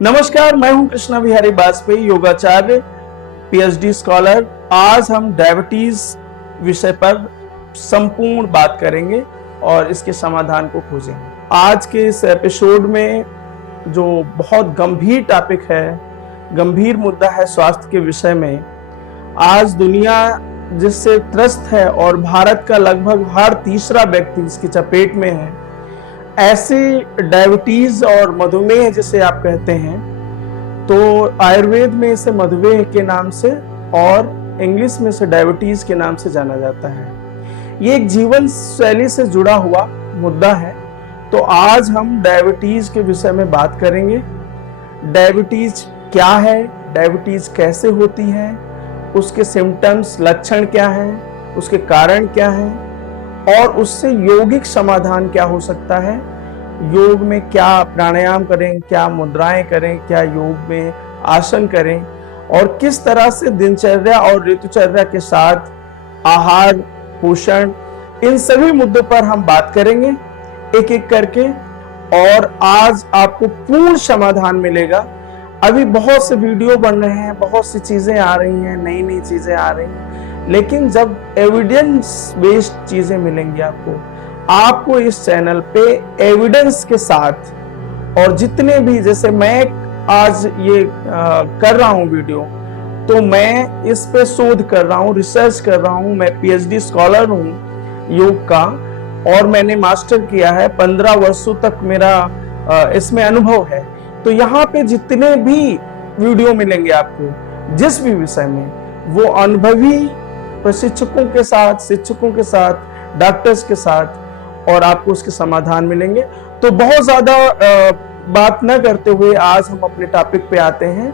नमस्कार, मैं हूं कृष्णा विहारी वाजपेयी, योगाचार्य, पीएचडी स्कॉलर। आज हम डायबिटीज विषय पर संपूर्ण बात करेंगे और इसके समाधान को खोजेंगे। आज के इस एपिसोड में जो बहुत गंभीर टॉपिक है, गंभीर मुद्दा है स्वास्थ्य के विषय में। आज दुनिया जिससे त्रस्त है और भारत का लगभग हर तीसरा व्यक्ति इसकी चपेट में है। ऐसे डायबिटीज और मधुमेह जिसे आप कहते हैं, तो आयुर्वेद में इसे मधुमेह के नाम से और इंग्लिश में इसे डायबिटीज के नाम से जाना जाता है। ये एक जीवन शैली से जुड़ा हुआ मुद्दा है। तो आज हम डायबिटीज के विषय में बात करेंगे। डायबिटीज क्या है, डायबिटीज कैसे होती है, उसके सिम्टम्स, लक्षण क्या हैं, उसके कारण क्या हैं और उससे यौगिक समाधान क्या हो सकता है। योग में क्या प्राणायाम करें, क्या मुद्राएं करें, क्या योग में आसन करें और किस तरह से दिनचर्या और ऋतुचर्या के साथ आहार, पोषण, इन सभी मुद्दों पर हम बात करेंगे एक एक करके। और आज आपको पूर्ण समाधान मिलेगा। अभी बहुत से वीडियो बन रहे हैं, बहुत सी चीजें आ रही हैं, नई नई चीजें आ रही हैं, लेकिन जब एविडेंस बेस्ड चीजें मिलेंगी आपको इस चैनल पे एविडेंस के साथ, और जितने भी, जैसे मैं आज ये कर रहा हूँ वीडियो, तो मैं इस पे शोध कर रहा हूँ, रिसर्च कर रहा हूँ। मैं पीएचडी स्कॉलर हूँ योग का और मैंने मास्टर किया है। 15 वर्षों तक मेरा इसमें अनुभव है। तो यहाँ पे जितने भी वीडियो मिलेंगे आपको जिस भी विषय में, वो अनुभवी प्रशिक्षकों के साथ, शिक्षकों के साथ, डॉक्टर्स के साथ, और आपको उसके समाधान मिलेंगे। तो बहुत ज्यादा बात न करते हुए आज हम अपने टॉपिक पे आते हैं,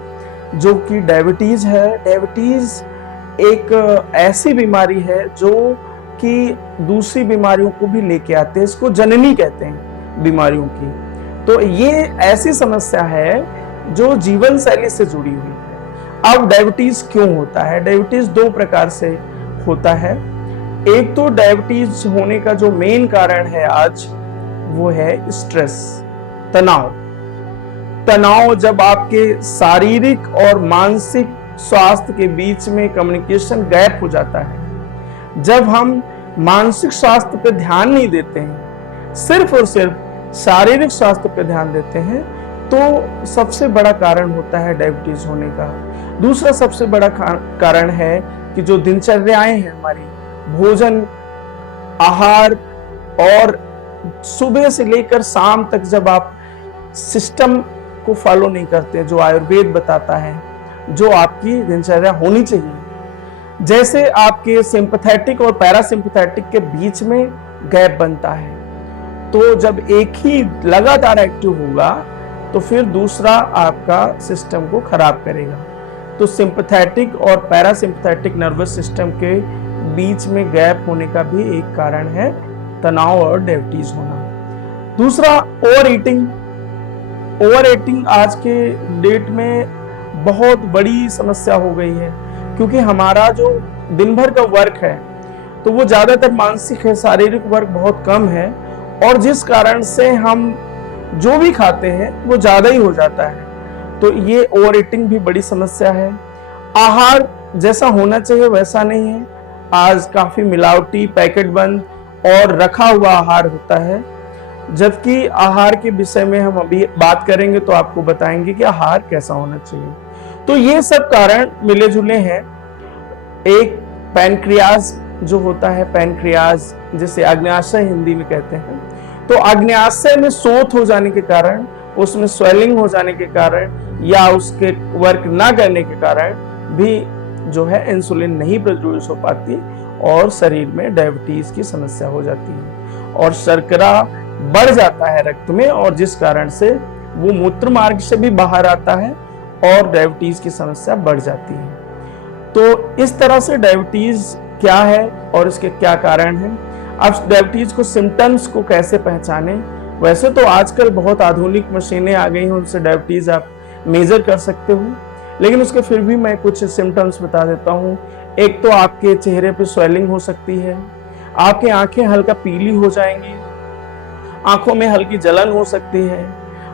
जो कि डायबिटीज है। डायबिटीज एक ऐसी बीमारी है जो कि दूसरी बीमारियों को भी लेके आते हैं। इसको जननी कहते हैं बीमारियों की। तो ये ऐसी समस्या है जो जीवन शैली से जुड़ी हुई है। अब डायबिटीज क्यों होता है? डायबिटीज दो प्रकार से होता है। एक तो डायबिटीज होने का जो मेन कारण है आज, वो है स्ट्रेस, तनाव। तनाव जब आपके शारीरिक और मानसिक स्वास्थ्य के बीच में कम्युनिकेशन गैप हो जाता है, जब हम मानसिक स्वास्थ्य पे ध्यान नहीं देते हैं, सिर्फ और सिर्फ शारीरिक स्वास्थ्य पे ध्यान देते हैं, तो सबसे बड़ा कारण होता है डायबिटीज होने का। दूसरा सबसे बड़ा कारण है कि जो दिनचर्याएं हैं हमारी, भोजन, आहार, और सुबह से लेकर शाम तक जब आप सिस्टम को फॉलो नहीं करते, जो आयुर्वेद बताता है, जो आपकी दिनचर्या होनी चाहिए। जैसे आपके सिंपैथेटिक और पैरासिम्पैथेटिक के बीच में गैप बनता है, तो जब एक ही लगातार एक्टिव होगा तो फिर दूसरा आपका सिस्टम को खराब करेगा। तो सिंपैथेटिक और पैरासिम्पैथेटिक नर्वस सिस्टम के बीच में गैप होने का भी एक कारण है तनाव और डायबिटीज होना। दूसरा, ओवर ईटिंग। ओवर ईटिंग आज के डेट में बहुत बड़ी समस्या हो गई है, क्योंकि हमारा जो दिन भर का वर्क है तो वो ज्यादातर मानसिक है, शारीरिक वर्क बहुत कम है, और जिस कारण से हम जो भी खाते हैं वो ज्यादा ही हो जाता है। तो ये ओवर ईटिंग भी बड़ी समस्या है। आहार जैसा होना चाहिए वैसा नहीं है। आज काफी मिलावटी, पैकेट बंद और रखा हुआ आहार होता है। जबकि आहार के विषय में हम अभी बात करेंगे तो आपको बताएंगे कि आहार कैसा होना चाहिए। तो ये सब कारण मिले जुले हैं। एक पैनक्रियाज जो होता है, पैनक्रियाज जिसे आग्नेयाशय हिंदी में कहते हैं, तो आग्नेयाशय में शोथ हो जाने के कारण, उसमें स्वेलिंग हो जाने के कारण, या उसके वर्क ना करने के कारण भी जो है इंसुलिन नहीं प्रोड्यूस हो पाती और शरीर में डायबिटीज की समस्या हो जाती है, और शर्करा बढ़ जाता है रक्त में, और जिस कारण से वो मूत्र मार्ग से भी बाहर आता है और डायबिटीज की समस्या बढ़ जाती है। तो इस तरह से डायबिटीज क्या है और इसके क्या कारण हैं। अब डायबिटीज को, सिम्टम्स को कैसे पहचाने? वैसे तो आजकल बहुत आधुनिक मशीनें आ गई हैं, उनसे डायबिटीज आप मेजर कर सकते हो, लेकिन उसके फिर भी मैं कुछ सिम्टम्स बता देता हूँ। एक तो आपके चेहरे पे स्वेलिंग हो सकती है, आपकी आंखें हल्का पीली हो जाएंगी, आंखों में हल्की जलन हो सकती है,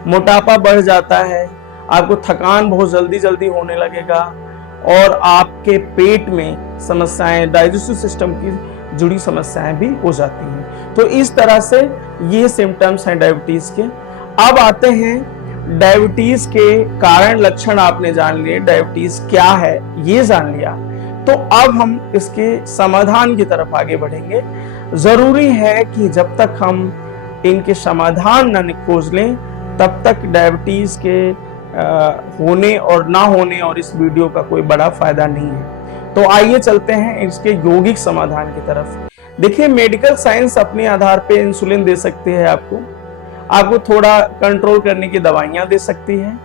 मोटापा बढ़ जाता है, आपको थकान बहुत जल्दी जल्दी होने लगेगा और आपके पेट में समस्याएं, डाइजेस्टिव सिस्टम की जुड़ी समस्याएं भी हो जाती हैं। तो इस तरह से ये सिम्टम्स हैं डायबिटीज के। अब आते हैं डायबिटीज के कारण लक्षण आपने जान लिए, डायबिटीज क्या है ये जान लिया, तो अब हम इसके समाधान की तरफ आगे बढ़ेंगे। जरूरी है कि जब तक हम इनके समाधान न खोज लें तब तक डायबिटीज के होने और ना होने और इस वीडियो का कोई बड़ा फायदा नहीं है। तो आइए चलते हैं इसके यौगिक समाधान की तरफ। देखिए, मेडिकल साइंस अपने आधार पे इंसुलिन दे सकती है, आपको थोड़ा कंट्रोल करने की दवाइयां दे सकती है,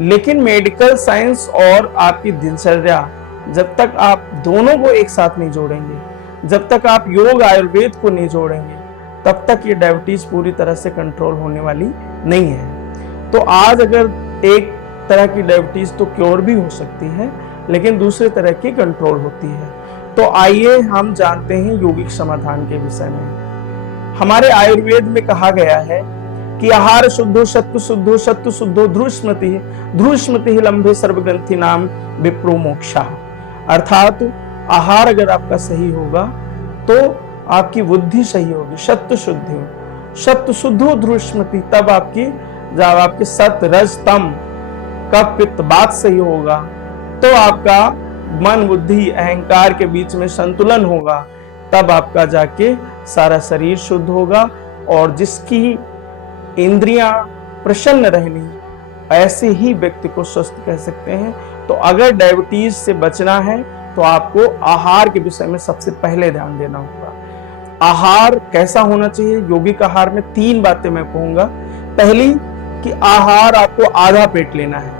लेकिन मेडिकल साइंस और आपकी दिनचर्या, जब तक आप दोनों को एक साथ नहीं जोड़ेंगे, जब तक आप योग आयुर्वेद को नहीं जोड़ेंगे, तब तक ये डायबिटीज पूरी तरह से कंट्रोल होने वाली नहीं है। तो आज अगर एक तरह की डायबिटीज तो क्योर भी हो सकती है, लेकिन दूसरे तरह की कंट्रोल होती है। तो आइए हम जानते हैं यौगिक समाधान के विषय में। हमारे आयुर्वेद में कहा गया है कि आहार शुद्धो सत्व शुद्धो सत्व शुद्धो ध्रुव स्मृति लंबे सर्वग्रंथि नाम विप्रो मोक्षा। अर्थात आहार अगर आपका सही होगा तो आपकी बुद्धि सही होगी, सत्व शुद्धि हो, सत्व शुद्धो ध्रुव स्मृति, तब जब आपके सत्व रज तम कफ पित्त बात सही होगा तो आपका मन बुद्धि अहंकार के बीच में संतुलन होगा, तब आपका जाके सारा शरीर शुद्ध होगा और जिसकी इंद्रियां प्रसन्न रहनी, ऐसे ही व्यक्ति को स्वस्थ कह सकते हैं। तो अगर डायबिटीज से बचना है तो आपको आहार के विषय में सबसे पहले ध्यान देना होगा। आहार कैसा होना चाहिए? यौगिक आहार में 3 बातें मैं कहूंगा। पहली कि आहार आपको आधा पेट लेना है,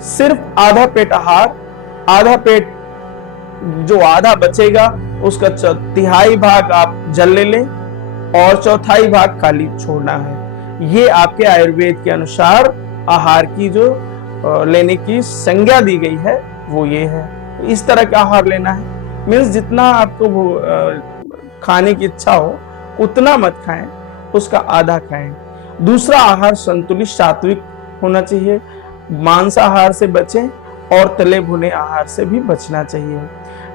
सिर्फ आधा पेट आहार। आधा पेट, जो आधा बचेगा उसका 1/3 भाग आप जल ले लें और 1/4 भाग खाली छोड़ना है। ये आपके आयुर्वेद के अनुसार आहार की जो लेने की संज्ञा दी गई है वो ये है। इस तरह का आहार लेना है, मीन्स जितना आपको खाने की इच्छा हो उतना मत खाएं, उसका आधा खाएं। दूसरा आहार संतुलित सात्विक होना चाहिए, मांसाहार से बचें और तले भुने आहार से भी बचना चाहिए।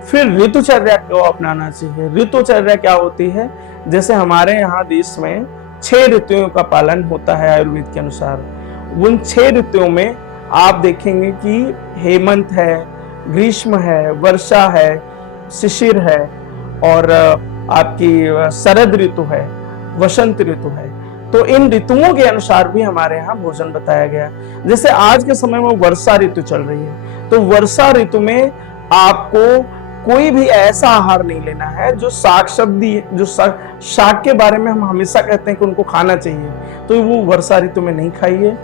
फिर ऋतुचर्या को अपनाना चाहिए। ऋतुचर्या क्या होती है? जैसे हमारे यहाँ देश में 6 ऋतुओं का पालन होता है आयुर्वेद के अनुसार। उन 6 ऋतुओं में आप देखेंगे कि हेमंत है, ग्रीष्म है, वर्षा है, शिशिर है और आपकी शरद ऋतु है, वसंत ऋतु है। तो इन ऋतुओं के अनुसार भी हमारे यहाँ भोजन बताया गया। जैसे आज के समय में वर्षा ऋतु चल रही है, तो वर्षा ऋतु में आपको कोई भी ऐसा आहार नहीं लेना है जो शाक सब्जी, जो शाक के बारे में हम हमेशा कहते हैं कि उनको खाना चाहिए, तो वो वर्षा ऋतु में नहीं खाइए।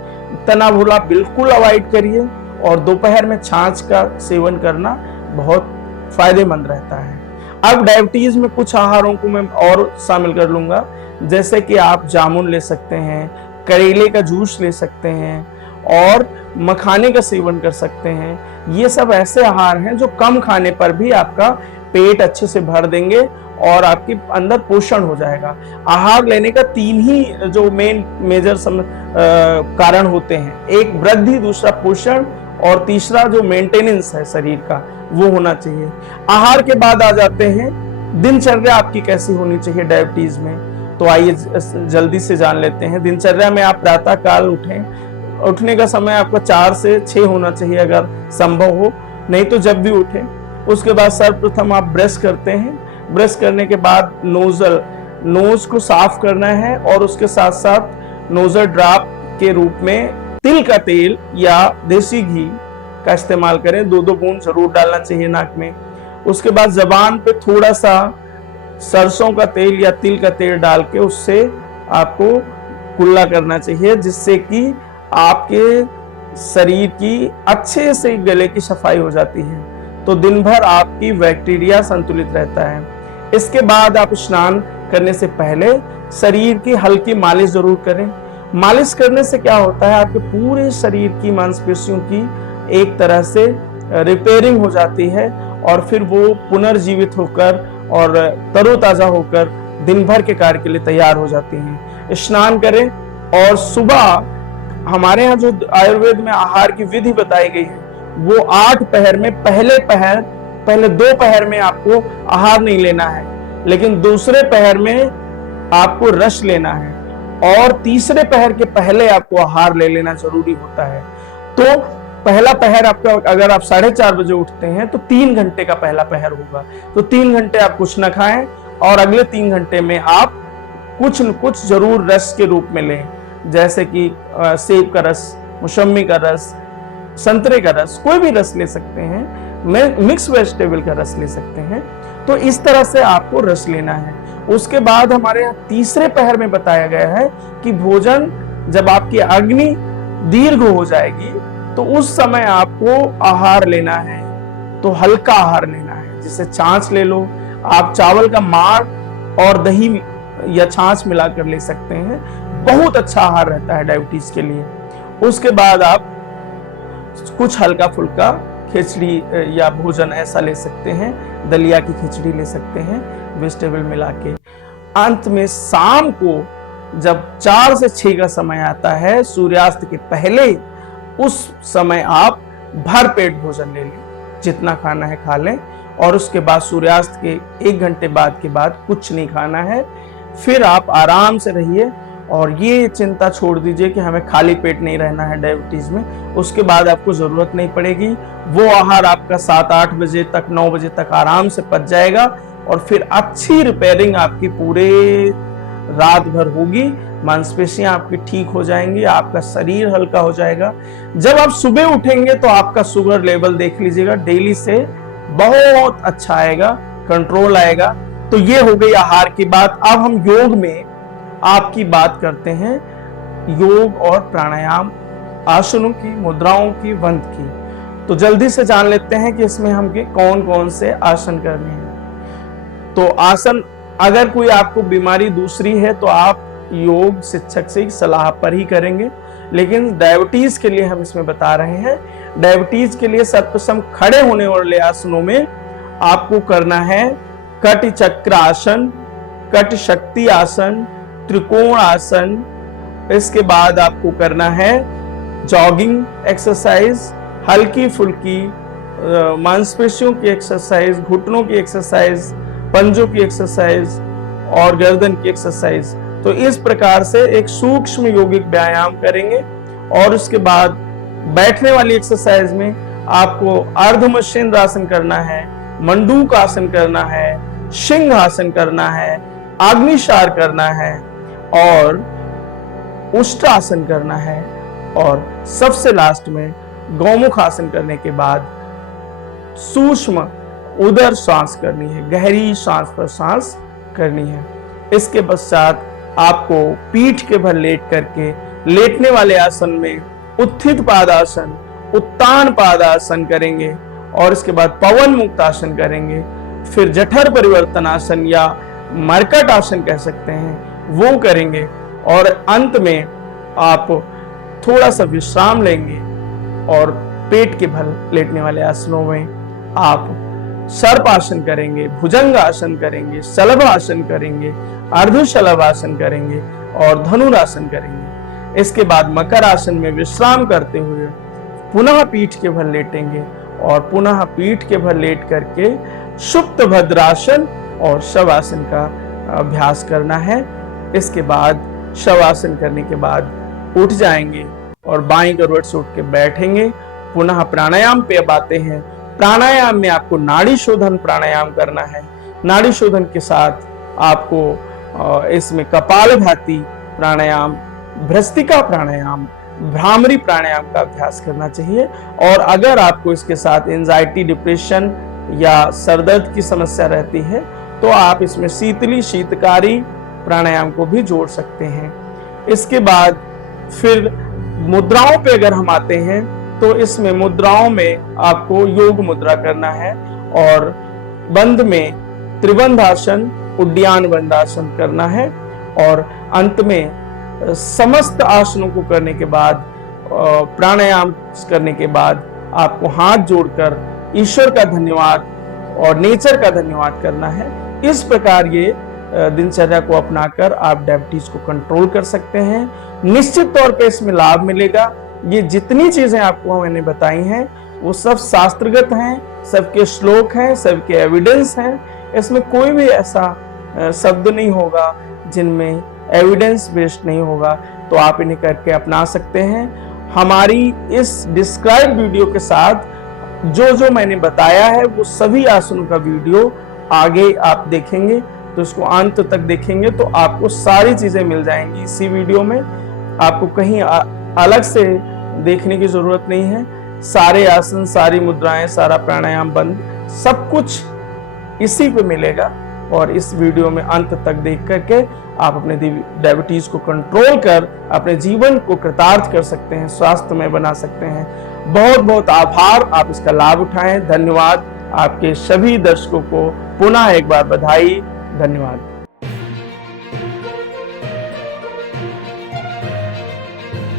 तना भुना बिल्कुल अवॉइड करिए और दोपहर में छाछ का सेवन करना बहुत फायदेमंद रहता है। अब डायबिटीज में कुछ आहारों को मैं और शामिल कर लूंगा, जैसे कि आप जामुन ले सकते हैं, करेले का जूस ले सकते हैं और मखाने का सेवन कर सकते हैं। ये सब ऐसे आहार हैं जो कम खाने पर भी आपका पेट अच्छे से भर देंगे और आपके अंदर पोषण हो जाएगा। आहार लेने का 3 ही जो मेजर कारण होते हैं, एक वृद्धि, दूसरा पोषण और तीसरा जो मेंटेनेंस है शरीर का, वो होना चाहिए। आहार के बाद आ जाते हैं दिनचर्या आपकी कैसी होनी चाहिए डायबिटीज में। तो आइए जल्दी से जान लेते हैं। दिनचर्या में आप प्रातः काल उठें, उठने का समय आपका 4 से 6 होना चाहिए अगर संभव हो, नहीं तो जब भी उठें। उसके बाद सर्वप्रथम आप ब्रश करते हैं। ब्रश करने के बाद नोज को साफ करना है और उसके साथ साथ नोजल ड्रॉप के रूप में तिल का तेल या देसी घी का इस्तेमाल करें। 2-2 बूंद जरूर डालना चाहिए नाक में। उसके बाद जबान पे थोड़ा सा सरसों का तेल या तिल का तेल डाल के उससे आपको कुल्ला करना चाहिए, जिससे कि आपके शरीर की अच्छे से गले की सफाई हो जाती है। तो दिन भर आपकी बैक्टीरिया संतुलित रहता है। इसके बाद आप स्नान करने से पहले शरीर की हल्की मालिश जरूर करें। मालिश करने से क्या होता है, आपके पूरे शरीर की मांसपेशियों की एक तरह से रिपेयरिंग हो जाती है और फिर वो पुनर्जीवित होकर और तरोताजा होकर दिन भर के कार्य के लिए तैयार हो जाती हैं। स्नान करें और सुबह हमारे यहाँ जो आयुर्वेद में आहार की विधि बताई गई है वो 8 पहर में पहले 2 पहर में आपको आहार नहीं लेना है, लेकिन दूसरे पहर में आपको रस लेना है, और तीसरे पहर के पहले आपको आहार ले लेना जरूरी होता है। तो पहला पहर आपका, अगर आप 4:30 बजे उठते हैं तो 3 घंटे का पहला पहर होगा, तो 3 घंटे आप कुछ न खाएं और अगले 3 घंटे में आप कुछ न कुछ जरूर रस के रूप में लें, जैसे कि सेब का रस, मौसम्मी का रस, संतरे का रस, कोई भी रस ले सकते हैं, मिक्स वेजिटेबल का रस ले सकते हैं। तो इस तरह से आपको रस लेना है। उसके बाद हमारे यहाँ तीसरे पहर में बताया गया है कि भोजन जब आपकी अग्नि दीर्घ हो जाएगी तो उस समय आपको आहार लेना है, तो हल्का आहार लेना है, जिसे छाछ ले लो, आप चावल का माड़ और दही या छाछ मिलाकर ले सकते हैं, बहुत अच्छा आहार रहता है डायबिटीज के लिए। उसके बाद आप कुछ हल्का फुल्का खिचड़ी या भोजन ऐसा ले सकते हैं, दलिया की खिचड़ी ले सकते हैं वेजिटेबल मिला के। अंत में शाम को जब 4 से 6 का समय आता है, सूर्यास्त के पहले, उस समय आप भर पेट भोजन ले लें, जितना खाना है खा लें, और उसके बाद सूर्यास्त के 1 घंटे बाद के बाद कुछ नहीं खाना है। फिर आप आराम से रहिए और ये चिंता छोड़ दीजिए कि हमें खाली पेट नहीं रहना है डायबिटीज में। उसके बाद आपको जरूरत नहीं पड़ेगी, वो आहार आपका 7-8 बजे तक, 9 बजे तक आराम से पच जाएगा, और फिर अच्छी रिपेयरिंग आपकी पूरे रात भर होगी, मांसपेशियां आपकी ठीक हो जाएंगी, आपका शरीर हल्का हो जाएगा। जब आप सुबह उठेंगे तो आपका शुगर लेवल देख लीजिएगा, डेली से बहुत अच्छा आएगा, कंट्रोल आएगा। तो ये हो गई आहार की बात। अब हम योग में आपकी बात करते हैं, योग और प्राणायाम, आसनों की, मुद्राओं की, वंद की। तो जल्दी से जान लेते हैं कि इसमें हम कौन कौन से आसन करने हैं। तो आसन, अगर कोई आपको बीमारी दूसरी है तो आप योग शिक्षक से सलाह पर ही करेंगे, लेकिन डायबिटीज के लिए हम इसमें बता रहे हैं। डायबिटीज के लिए सर्वप्रथम खड़े होने वाले आसनों में आपको करना है कट चक्र आसन, कट शक्ति आसन, त्रिकोण आसन। इसके बाद आपको करना है जॉगिंग एक्सरसाइज, हल्की फुल्की मांसपेशियों की एक्सरसाइज, घुटनों की एक्सरसाइज, पंजों की एक्सरसाइज और गर्दन की एक्सरसाइज। तो इस प्रकार से एक सूक्ष्म यौगिक व्यायाम करेंगे। और उसके बाद बैठने वाली एक्सरसाइज में आपको अर्धमर्शेंद्र आसन करना है, मंडूक आसन करना है, सिंह आसन करना है, अग्निशार करना है और उष्ट्रासन करना है, और सबसे लास्ट में गौमुख आसन करने के बाद सूक्ष्म उदर सांस करनी है, गहरी सांस पर सांस करनी है। इसके पश्चात आपको पीठ के बल लेट करके लेटने वाले आसन में उत्थित पादासन, उत्तान पादासन करेंगे, और इसके बाद पवन मुक्त आसन करेंगे। फिर जठर परिवर्तन आसन या मरकट आसन कह सकते हैं, वो करेंगे, और अंत में आप थोड़ा सा विश्राम लेंगे और पेट के बल लेटने वाले आसनों में आप सर्प आसन करेंगे, भुजंग आसन करेंगे, शलभ आसन करेंगे, अर्धशलभ आसन करेंगे और धनुरासन करेंगे। इसके बाद मकर आसन में विश्राम करते हुए पुनः पीठ के बल लेटेंगे और पुनः पीठ के बल लेट करके सुप्त भद्रासन और शवासन का अभ्यास करना है। इसके बाद शवासन करने के बाद उठ जाएंगे और बाईं करवट से उठ के बैठेंगे। पुनः प्राणायाम पे अब आते हैं। प्राणायाम में आपको नाड़ी शोधन प्राणायाम करना है। नाड़ी शोधन के साथ आपको इसमें कपालभाति प्राणायाम, भ्रस्तिका प्राणायाम, भ्रामरी प्राणायाम का अभ्यास करना चाहिए। और अगर आपको इसके साथ एंजाइटी, डिप्रेशन या सरदर्द की समस्या रहती है तो आप इसमें शीतली शीतकारी प्राणायाम को भी जोड़ सकते हैं। इसके बाद फिर मुद्राओं पे अगर हम आते हैं तो इसमें मुद्राओं में आपको योग मुद्रा करना है और बंद में त्रिबंध आसन, उड्डयन बंद आसन करना है। और अंत में समस्त आसनों को करने के बाद, प्राणायाम करने के बाद आपको हाथ जोड़कर ईश्वर का धन्यवाद और नेचर का धन्यवाद करना है। इस प्रकार ये दिनचर्या को अपनाकर आप डायबिटीज को कंट्रोल कर सकते हैं। निश्चित तौर पे इसमें लाभ मिलेगा। ये जितनी चीजें आपको मैंने बताई हैं वो सब शास्त्रगत हैं, सबके श्लोक हैं, सबके एविडेंस हैं। इसमें कोई भी ऐसा शब्द नहीं होगा जिनमें एविडेंस बेस्ड नहीं होगा। तो आप इन्हें करके अपना सकते हैं। हमारी इस डिस्क्राइब वीडियो के साथ जो जो मैंने बताया है वो सभी आसनों का वीडियो आगे आप देखेंगे, तो इसको अंत तक देखेंगे तो आपको सारी चीजें मिल जाएंगी इसी वीडियो में। आपको कहीं अलग से देखने की जरूरत नहीं है। सारे आसन, सारी मुद्राएं, सारा प्राणायाम बंद, सब कुछ इसी पे मिलेगा। और इस वीडियो में अंत तक देख करके आप अपने डायबिटीज को कंट्रोल कर अपने जीवन को कृतार्थ कर सकते हैं, स्वास्थ्यमय बना सकते हैं। बहुत बहुत आभार, आप इसका लाभ उठाएं। धन्यवाद। आपके सभी दर्शकों को पुनः एक बार बधाई। धन्यवाद।